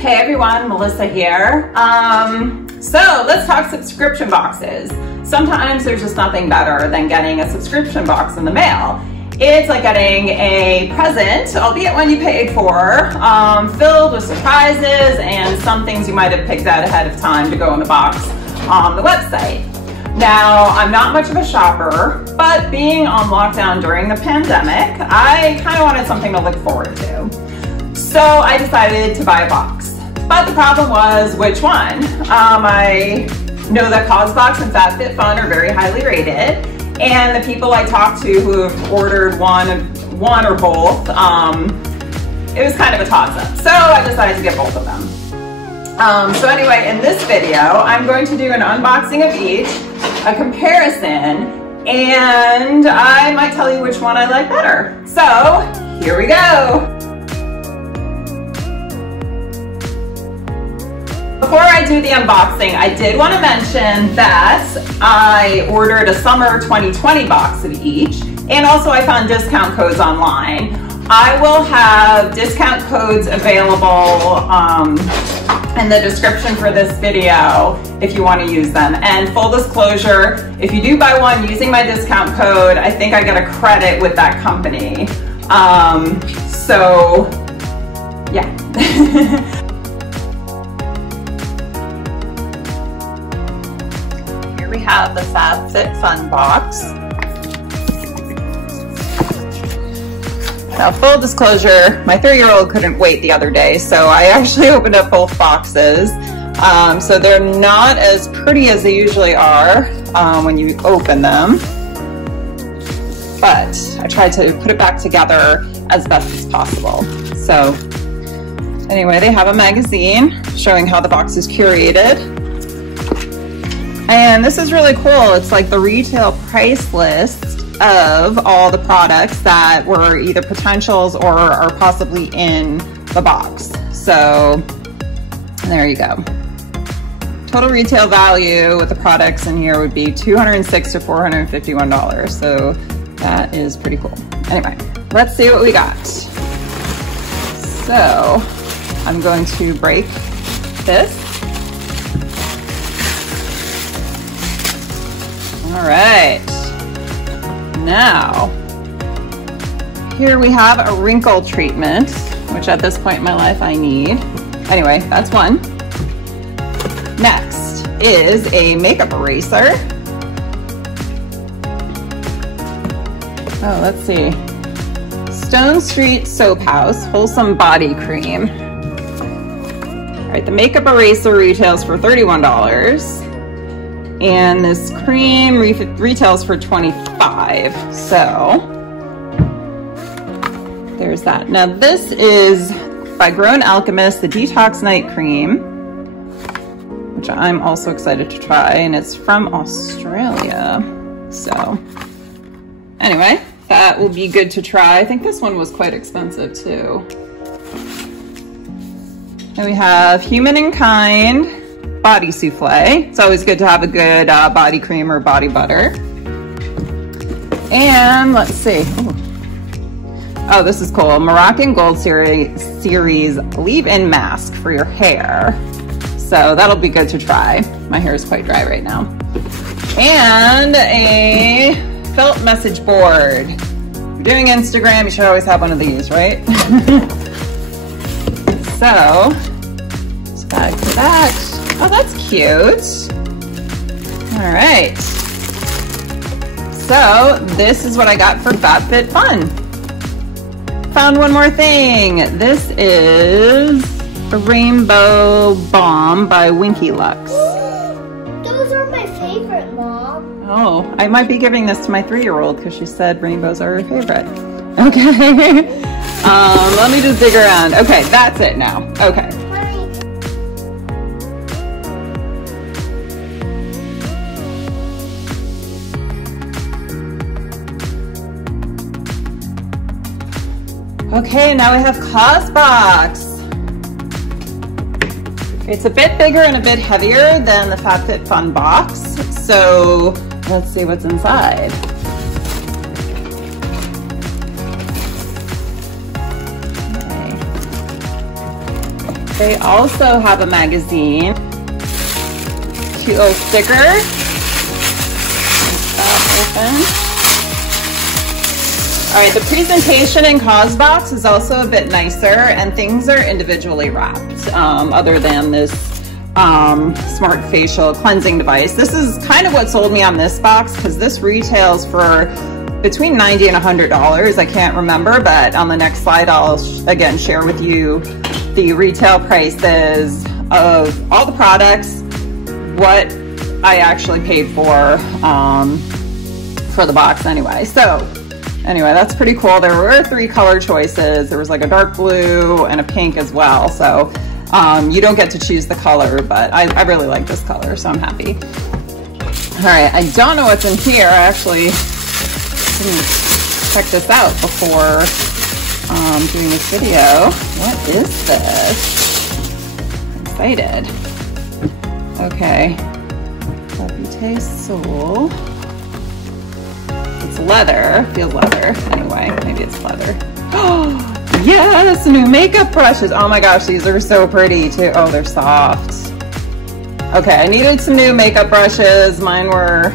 Hey everyone, Melissa here. So let's talk subscription boxes. Sometimes there's just nothing better than getting a subscription box in the mail. It's like getting a present, albeit one you paid for, filled with surprises and some things you might have picked out ahead of time to go in the box on the website. Now, I'm not much of a shopper, but being on lockdown during the pandemic, I kind of wanted something to look forward to. So I decided to buy a box. But the problem was, which one? I know that Causebox and FabFitFun are very highly rated, and the people I talked to who have ordered one or both, it was kind of a toss-up. So I decided to get both of them. So anyway, in this video, I'm going to do an unboxing of each, a comparison, and I might tell you which one I like better. So here we go. Before I do the unboxing, I did want to mention that I ordered a summer 2020 box of each, and also I found discount codes online. I will have discount codes available in the description for this video if you want to use them. And full disclosure, if you do buy one using my discount code, I think I get a credit with that company. So yeah. Here we have the FabFitFun Box. Now, full disclosure, my 3-year-old couldn't wait the other day, so I actually opened up both boxes. So they're not as pretty as they usually are when you open them, but I tried to put it back together as best as possible. So anyway, they have a magazine showing how the box is curated. And this is really cool. It's like the retail price list of all the products that were either potentials or are possibly in the box. So there you go. Total retail value with the products in here would be $206 to $451. So that is pretty cool. Anyway, let's see what we got. So I'm going to break this. All right. Now, here we have a wrinkle treatment, which at this point in my life I need. Anyway, that's one. Next is a makeup eraser. Oh, let's see. Stone Street Soap House Wholesome Body Cream. All right, the makeup eraser retails for $31. And this cream retails for $25. So there's that. Now this is by Grown Alchemist, the Detox Night Cream, which I'm also excited to try, and it's from Australia. So anyway, that will be good to try. I think this one was quite expensive too. And we have Human and Kind Body Souffle. It's always good to have a good body cream or body butter. And let's see. Oh, this is cool. Moroccan Gold Series leave-in mask for your hair. So that'll be good to try. My hair is quite dry right now. And a felt message board. If you're doing Instagram, you should always have one of these, right? So, let's bag for that. Oh, that's cute. All right. So this is what I got for FabFitFun. Found one more thing. This is a Rainbow Balm by Winky Lux. Those are my favorite, Mom. Oh, I might be giving this to my 3-year-old because she said rainbows are her favorite. Okay. Let me just dig around. Okay, that's it now. Okay. Okay, now we have Causebox. It's a bit bigger and a bit heavier than the FabFitFun box. So let's see what's inside. Okay. They also have a magazine. Cute little sticker. Open. All right, the presentation in Causebox is also a bit nicer, and things are individually wrapped, other than this smart facial cleansing device. This is kind of what sold me on this box, because this retails for between $90 and $100. I can't remember, but on the next slide, I'll again share with you the retail prices of all the products, what I actually paid for the box anyway. So anyway, that's pretty cool. There were 3 color choices. There was like a dark blue and a pink as well. So you don't get to choose the color, but I really like this color, so I'm happy. All right, I don't know what's in here. I actually didn't check this out before doing this video. What is this? I'm excited. Okay, Fabite Soul. It's leather, feels leather. Anyway, maybe it's leather. Oh, yes, new makeup brushes. Oh my gosh, these are so pretty too. Oh, they're soft. Okay, I needed some new makeup brushes. Mine are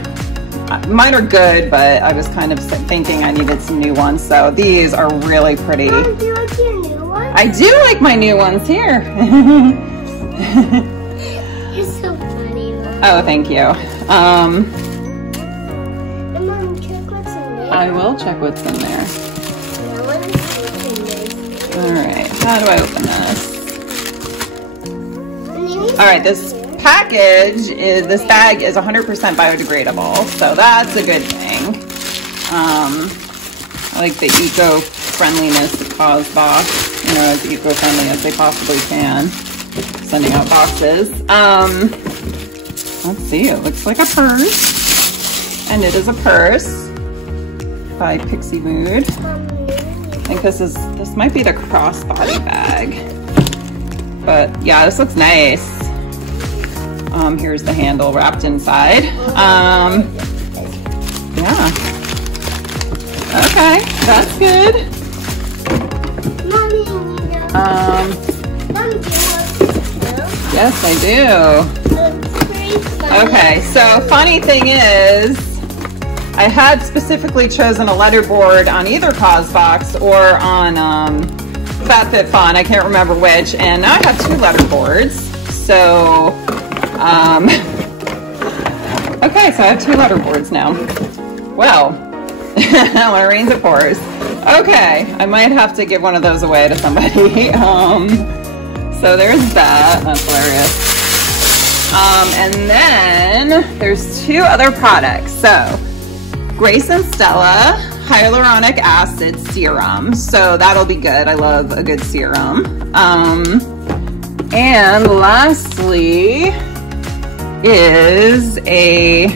good, but I was kind of thinking I needed some new ones. So these are really pretty. Mom, do you like your new ones? I do like my new ones here. You're so funny, Mom. Oh, thank you. Mom, check what's in there. I will check what's in there. I want to see what's in this. All right, how do I open this? All right, this bag is 100% biodegradable, so that's a good thing. I like the eco-friendliness of Causebox, as eco-friendly as they possibly can, sending out boxes. Let's see, it looks like a purse, and it is a purse by Pixie Mood. I think this might be the crossbody bag, but yeah, this looks nice. Here's the handle wrapped inside. Yeah. Okay, that's good. Mommy, yes, I do. Okay, so funny thing is, I had specifically chosen a letterboard on either Causebox or on FabFitFun, I can't remember which, and now I have 2 letterboards. So, okay, so I have 2 letterboards now. Well, when it rains it pours. Okay, I might have to give one of those away to somebody. So there's that, that's hilarious. And then there's 2 other products. So, Grace and Stella Hyaluronic Acid Serum. So that'll be good. I love a good serum. And lastly is a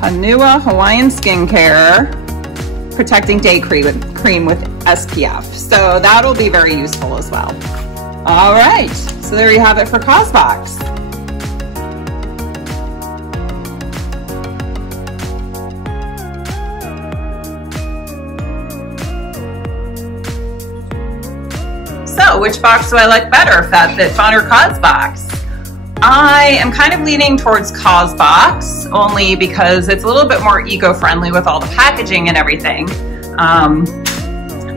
Hanua Hawaiian Skincare Protecting Day Cream with SPF. So that'll be very useful as well. All right, so there you have it for Causebox. So which box do I like better, FabFitFun or Causebox? I am kind of leaning towards Causebox, only because it's a little bit more eco-friendly with all the packaging and everything.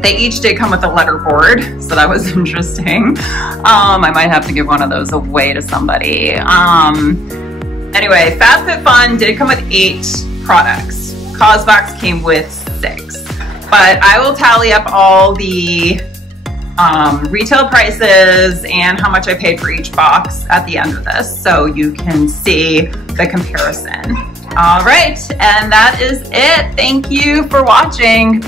They each did come with a letterboard, so that was interesting. I might have to give one of those away to somebody. Anyway, FabFitFun did come with 8 products. Causebox came with 6. But I will tally up all the retail prices and how much I paid for each box at the end of this, so you can see the comparison. All right, and that is it. Thank you for watching.